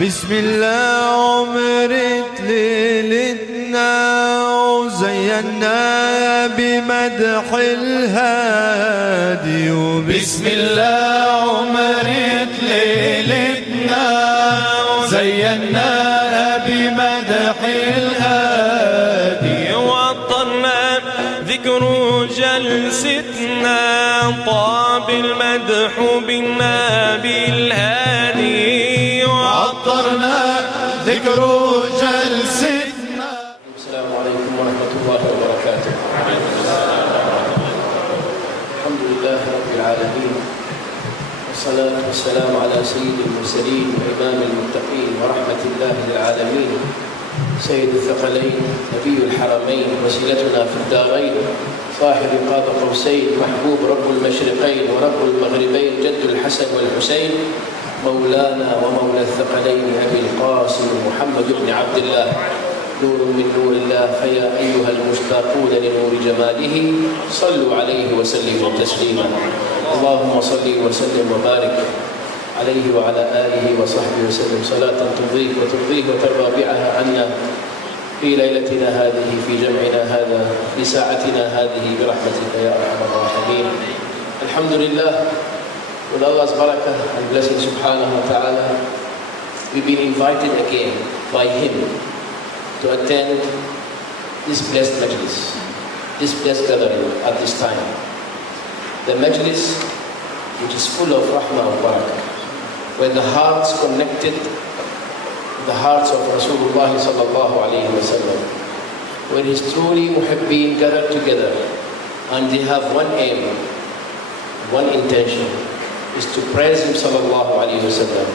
بسم الله عمرت ليلتنا وزينا بمدح الهادي. بسم الله عمرت ليلتنا وزينا بمدح الهادي. وعطرنا ذكر جلستنا طاب المدح بالنبي الهادي. وعطرنا ذكر جلستنا. السلام عليكم ورحمة الله وبركاته. الحمد لله رب العالمين، والصلاة والسلام على سيد المرسلين وإمام المتقين ورحمة الله للعالمين، سيد الثقلين نبي الحرمين وسيلتنا في الدارين، صاحب قاب قوسين، محبوب رب المشرقين ورب المغربين، جد الحسن والحسين، مولانا ومولى الثقلين أبي القاسم محمد بن عبد الله، نور من نور الله. فيا أيها المشتاقون لنور جماله صلوا عليه وسلموا تسليما. اللهم صل وسلم وبارك عليه وعلى آله وصحبه وسلم صلاة ترضيك وترضيه وترضى بها عنا في ليلتنا هذه، في جمعنا هذا، في ساعتنا هذه، برحمتك يا أرحم الراحمين. الحمد لله. With Allah's barakah and blessing subhanahu wa ta'ala, we've been invited again by Him to attend this blessed Majlis, this blessed gathering at this time. The Majlis which is full of rahmah and barakah, where the hearts connected, the hearts of Rasulullah sallallahu alayhi wa sallam, where his truly muhibbeen gathered together and they have one aim, one intention, is to praise him sallallahu alayhi wa sallam,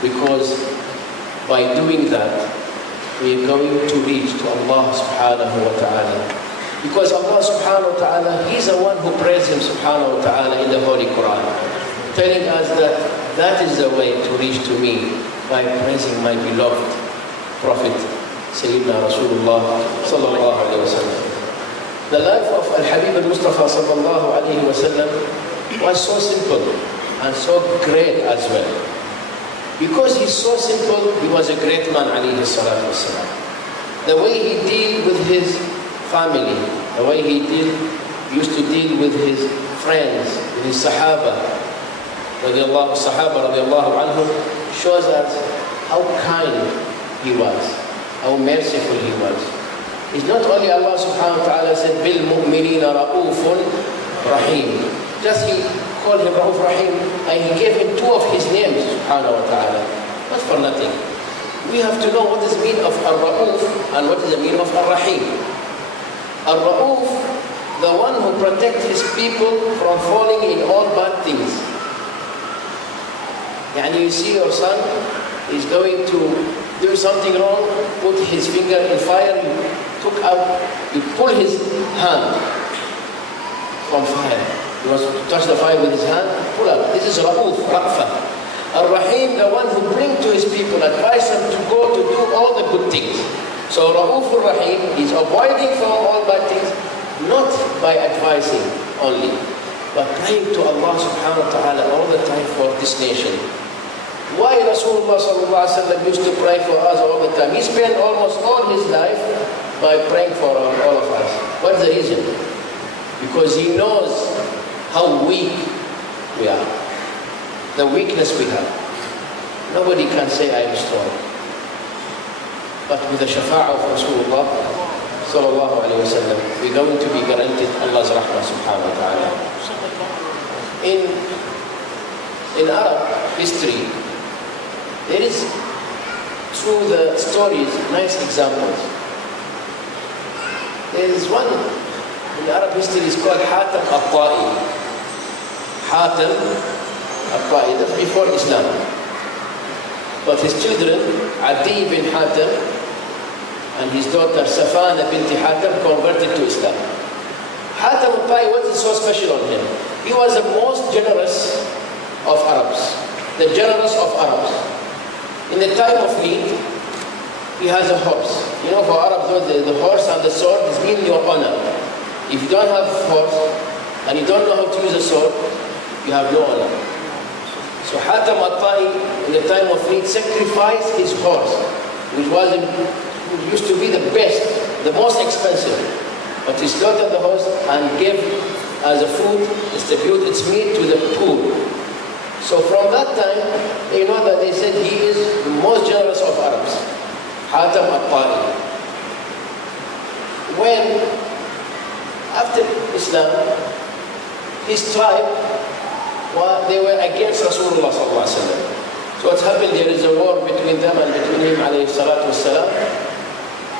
because by doing that we are going to reach to Allah subhanahu wa ta'ala. Because Allah subhanahu wa ta'ala, He's the one who praised Him subhanahu wa ta'ala in the Holy Quran, telling us that that is the way to reach to me, by praising my beloved Prophet Sayyidina Rasulullah sallallahu alayhi wa sallam. The life of Al-Habib al-Mustafa sallallahu alayhi wa sallam was so simple and so great as well. Because he's so simple, he was a great man alayhi salatu wasalam. The way he dealt with his family, the way he used to deal with his friends, with his Sahaba radiallahu anhum, shows us how kind he was, how merciful he was. It's not only Allah subhanahu wa ta'ala said, Bil mu'minina ra'ufun rahim. Just he called him Ra'uf Rahim, and he gave him two of his names subhanahu wa ta'ala. Not for nothing. We have to know what is the meaning of Ar-Ra'uf and what is the meaning of Ar-Rahim. Ar-Ra'uf, the one who protects his people from falling in all bad things. Yani you see your son is going to do something wrong, put his finger in fire, you pull his hand from fire. He wants to touch the fire with his hand, pull out. This is Ra'uf, Ra'fa. Ar-Rahim, the one who brings to his people, advise them to go to do all the good things. So Ra'uf Ar-Rahim is avoiding from all bad things, not by advising only, but praying to Allah subhanahu wa ta'ala all the time for this nation. Why Rasulullah sallallahu alaihi wasallam used to pray for us all the time? He spent almost all his life by praying for all of us. What's the reason? Because he knows how weak we are, the weakness we have. Nobody can say I am strong. But with the shafa'ah of Rasulullah sallallahu alayhi wa sallam, we're going to be guaranteed Allah's rahmah subhanahu wa ta'ala. In Arab history, there is, through the stories, nice examples. There is one in Arab history, is called Hatim al-Ta'i. Hatim al-Ta'i, that's before Islam. But his children, Adi bin Hatim and his daughter Safana binti Hatim, converted to Islam. Hatim al-Ta'i, what is so special on him? He was the most generous of Arabs, the generous of Arabs. In the time of need, he has a horse. You know, for Arabs, the horse and the sword is in your honor. If you don't have horse and you don't know how to use a sword, you have no honor. So Hatam al-Ta'i, in the time of need, sacrificed his horse, which used to be the best, the most expensive. But he slaughtered the horse and gave as a food, distributed its meat to the poor. So from that time, you know that they said he is the most generous of Arabs. Hatam al-Ta'i. When, after Islam, his tribe, they were against Rasulullah sallallahu alaihi wasallam. So what happened, there is a war between them and between him alayhi salatu wasalam,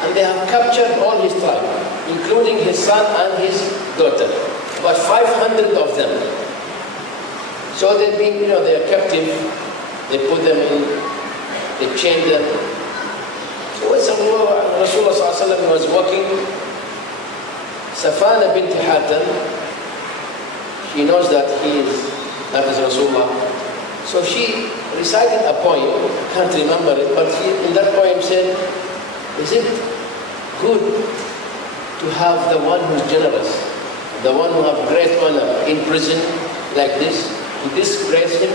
and they have captured all his tribe, including his son and his daughter, about 500 of them. So they've been, they are captive, they put them in, they chained them. So when Rasulullah sallallahu alaihi wasallam was walking, Safana bint Hatam, she knows that that is Rasulullah. So she recited a poem, can't remember it, but in that poem said, is it good to have the one who's generous, the one who have great honor in prison like this? You disgrace him?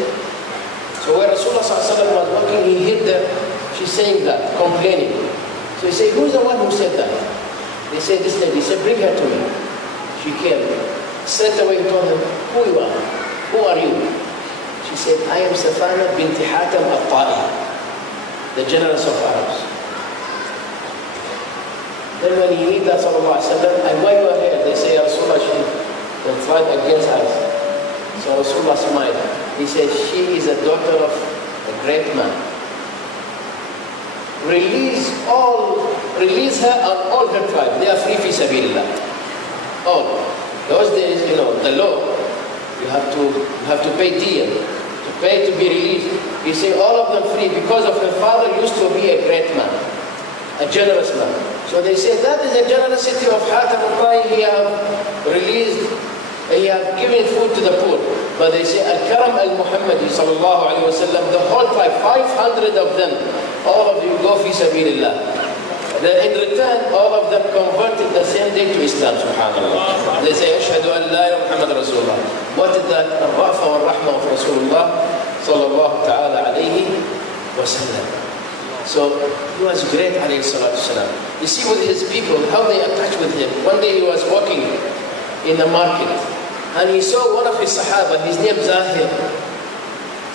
So where Rasulullah was walking, he hit her, she's saying that, complaining. So he said, who's the one who said that? They said, this lady. He said, bring her to me. She came. Straight away he told her, who you are? Who are you? She said, I am Safana bint Hatam al-Ta'i, the generous of Arabs. Then when he heard that, sallallahu alaihi wasallam, and why you are here? They say, Rasulullah, she will fight against us. So Rasulullah smiled. He said, she is a daughter of a great man. Release her and all her tribe. They are free fi sabilillah. All. Those days, the law, you have to pay diya, to pay to be released. You say all of them free because of her father used to be a great man, a generous man. So they say that is the generosity of Hatam al-Ta'i. He have released, he have given food to the poor. But they say al-Karam al-Muhammadi sallallahu alayhi wa sallam, the whole tribe, 500 of them, all of you go fi sabilillah. Then in return, all of them converted the same day to Islam, subhanAllah. They say, Ashhadu an la ilaha Muhammad Rasulullah. What is that? Al-Rafa wa rahma of Rasulullah sallallahu ta'ala alayhi wa sallam. So he was great, alayhi salatu salam. You see with his people, how they attach with him. One day he was walking in the market, and he saw one of his sahaba, his name Zahir.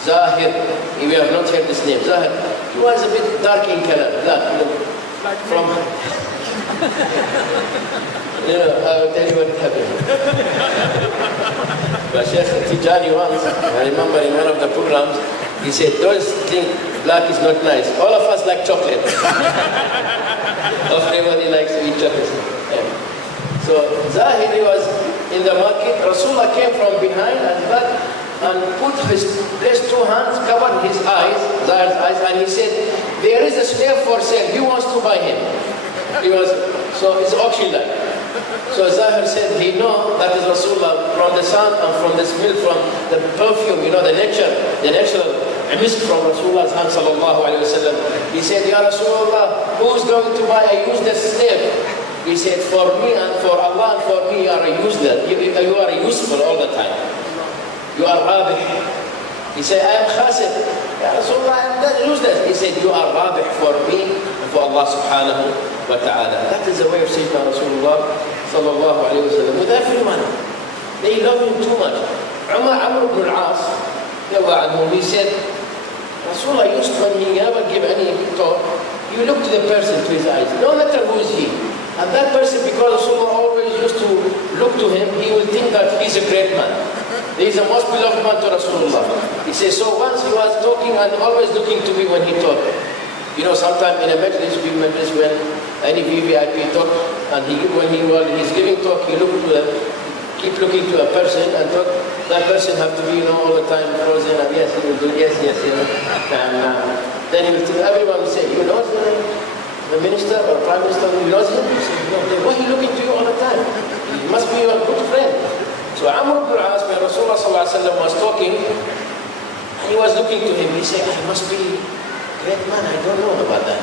Zahir, we have not heard this name. Zahir. He was a bit dark in color, black. From I'll tell you what happened. But Syeikh Tijani once, I remember in one of the programs, he said, don't think black is not nice. All of us like chocolate. Everybody likes to eat chocolate. Yeah. So Zahir, he was in the market. Rasulullah came from behind and placed two hands, covered his eyes, Zahir's eyes, and he said, there is a slave for sale, who wants to buy him? So it's auction like. So Zahir said, he know that is Rasulullah from the sun and from the smell, from the perfume, the natural mist from Rasulullah's hand, sallallahu alayhi wa sallam. He said, Ya Rasulullah, who is going to buy a useless slave? He said, for me and for Allah and for me, you are a useless, you are useful all the time. You are rabih. He said, I am khasib. Ya Rasulullah, I am that useless. He said, you are rabih for me and for Allah subhanahu wa ta'ala. That is the way of Sayyidina Rasulullah sallallahu alayhi wa sallam. With everyone. They love him too much. Amr ibn al-As, he said, Rasulullah used to, when he never give any talk, you look to the person, to his eyes, no matter who is he. And that person, because Rasulullah always used to look to him, he will think that he's a great man. He is the most beloved man to Rasulullah. He says, so once he was talking and always looking to me when he talked. Sometimes in a Majlis, when any VVIP talk, and when he's giving talk, he keep looking to a person and talk. That person have to be, all the time frozen, and yes, he will do, yes. And then he will tell everyone, will say, the minister or prime minister, you know him? He said, no, why are you looking to you all the time? He must be your good friend. So Amr ibn al-As, when Rasulullah sallallahu alaihi wasallam was talking, he was looking to him. He said, I must be a great man. I don't know about that.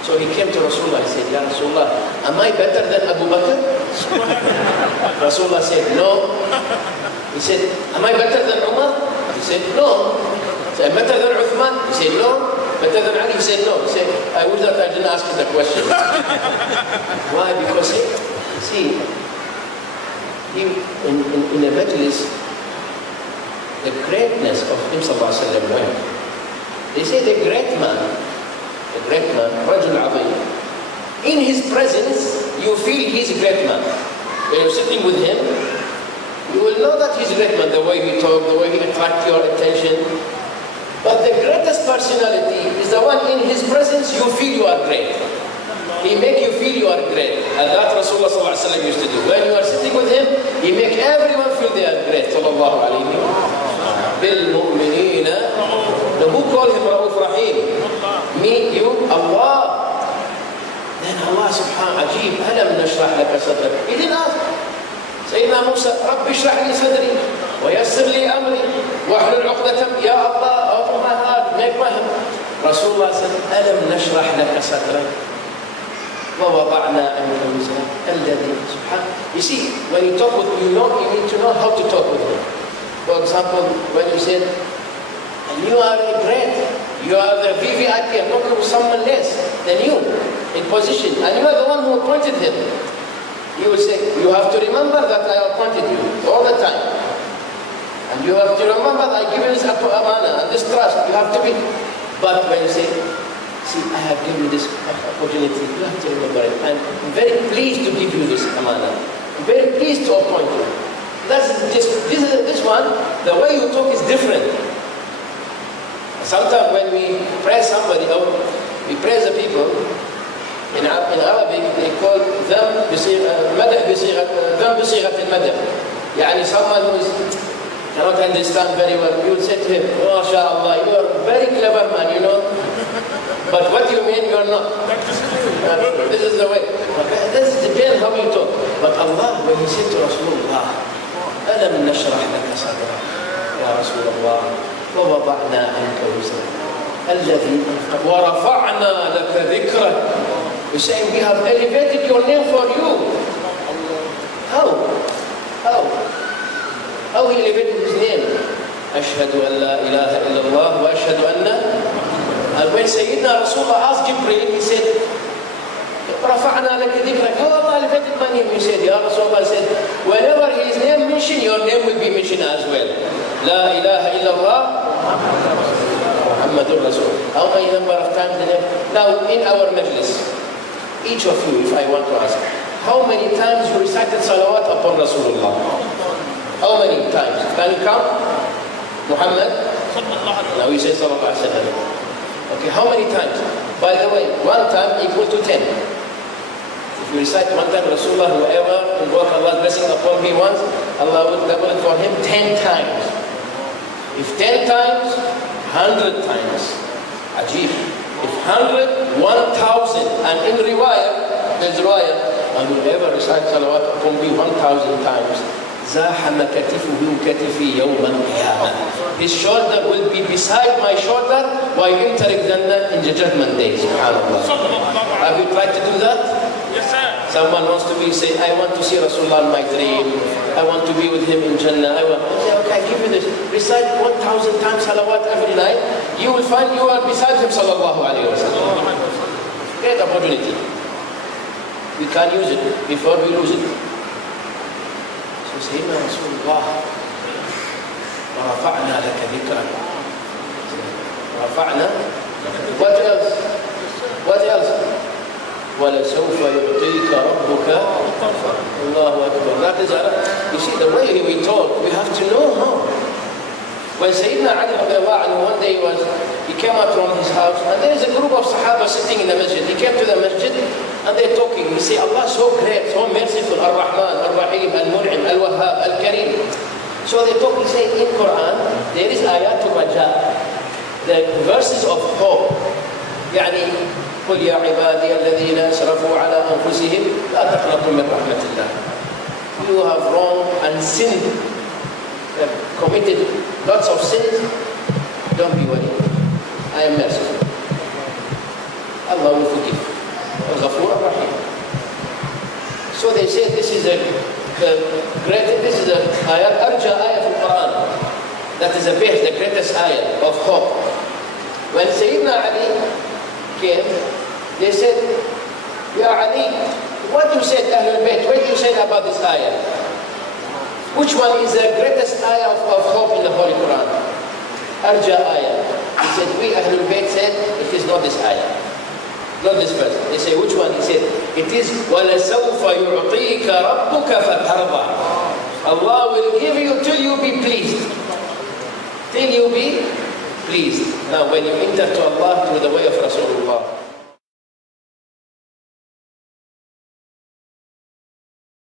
So he came to Rasulullah. He said, Ya Rasulullah, am I better than Abu Bakr? Rasulullah said, no. He said, am I better than Umar? He said, no. Say, better than Uthman? He said, no. Better than Ali? He said, no. He said, I wish that I didn't ask you the question. Why? Because, see, in a Majlis, the greatness of him sallallahu alaihi wasallam went. They say the great man, Rajul Azim, in his presence, you feel he's a great man. When you're sitting with him, you will know that he's a great man, the way he talks, the way he attracts your attention. But the greatest personality is the one in his presence, you feel you are great. He make you feel you are great. And that Rasulullah sallallahu alaihi wasallam used to do. When you are sitting with him, he make everyone feel they are great. Sallallahu alaihi wasallam. Bil mu'minina. Who call him Rauf Rahim? Me, you, Allah. Then Allah subhanahu wa ta'ala, alam nashrah laka sadrak. He didn't ask. Sayyidina Musa, Rabbi shrah li sadri, wa yassir li amri, wa ahlul uqdatam, ya Allah, open my heart, make my heart. Rasulullah said, alam nashrah laka sadrak. وَوَضَعْنَا أَنْكَ وِزْرَكَ الَّذِي سُبْحَانَهُ. You see, when you talk with you need to know how to talk with him. For example, when you said, and you are a great, you are the VVIP, I'm talking with someone less than you in position, and you are the one who appointed him. You will say, you have to remember that I appointed you all the time. And you have to remember that I give you this amana and this trust. You have to be. But when you say, see, I have given you this opportunity, you have to remember it. I'm very pleased to give you this amana. I'm very pleased to appoint you. This one, the way you talk is different. Sometimes when we praise somebody, or we praise the people, in Arabic they call them مدح بصيغة المدح. يعني someone who cannot understand very well, you will say to him, MashaAllah, you are a very clever man, you know. But what you mean, you are not. This is the way. This depends how you talk. But Allah, when He said to Rasulullah, أَلَمْ نَشْرَحْ لَكَ صَدْرَكَ يا رسول الله وَوَضَعْنَا عَنْكَ وِزْرَكَ الَّذِي وَرَفَعْنَا لَكَ ذِكْرَكَ. We're saying we have elevated your name for you. How He elevated His name? أشهد أن لا إله إلا الله وأشهد أن. And when Sayyidina Rasulullah asked Jibreel, he said, رفعنا لك ذكرك. How Allah elevated my name? He said, Ya Rasulullah said, whenever His name mentioned, your name will be mentioned as well. لا إله إلا الله محمد رسول. How many number of times the name? Now in our Majlis, each of you, if I want to ask, how many times you recited salawat upon Rasulullah? How many times? Can you count? Muhammad? Now you say sallallahu alaihi wasallam. Okay, how many times? By the way, one time equal to 10. If you recite one time Rasulullah, whoever invoke Allah's blessing upon me once, Allah will double it for him 10 times. If 10 times, 100 times. Ajib. If 100, 1,000. And in riwayah, there's riwayah, and whoever recites salawat upon me 1,000 times, زاحم كتفه كتفي يوم القيامة. His shoulder will be beside my shoulder while entering Jannah in the Judgment Day. Subhanallah. Have you tried to do that? Yes, sir. Someone wants to say, I want to see Rasulullah in my dream. I want to be with him in Jannah. I say, okay, I give you this. Recite 1,000 times salawat every night. You will find you are beside him, sallallahu alayhi wa sallam. Great opportunity. We can use it before we lose it. سيدنا رسول الله ورفعنا لك ذكرك. رفعنا. What else? What else? ولسوف يعطيك ربك. الله أكبر. That is, you see, the way we talk, we have to know how. When Sayyidina Ali one day he came out from his house, and there is a group of Sahaba sitting in the Masjid. He came to the Masjid, and they're talking. He say, Allah is so great, so merciful, Ar-Rahman, Ar-Rahim, Al-Mun'im, Al-Wahhab, Al-Kareem. So they talk, he say, in Quran, there is ayatul raja, the verses of hope. يعني قل يا عبادي الذين أسرفوا على أنفسهم لا تقنطوا من رحمة الله. You have wronged and sinned, committed lots of sins. Don't be worried. I am merciful. Allah will forgive. Al-Ghafur Ar-Rahim. So they say this is a great, this is a ayat, arja ayat al-Quran. That is the best, the greatest ayah of hope. When Sayyidina Ali came, they said, Ya Ali, what you said, Ahlul Bayt, what you said about this ayah? Which one is the greatest ayah of hope in the Holy Quran? Arja ayah. He said, we Ahlul Bayt said, it is not this ayah. Not this verse. They say, which one? He said, it is وَلَسَوْفَ يُعْطِيكَ رَبُّكَ فَتَرْضَى. Allah will give you till you be pleased. Till you be pleased. Now when you enter to Allah through the way of Rasulullah,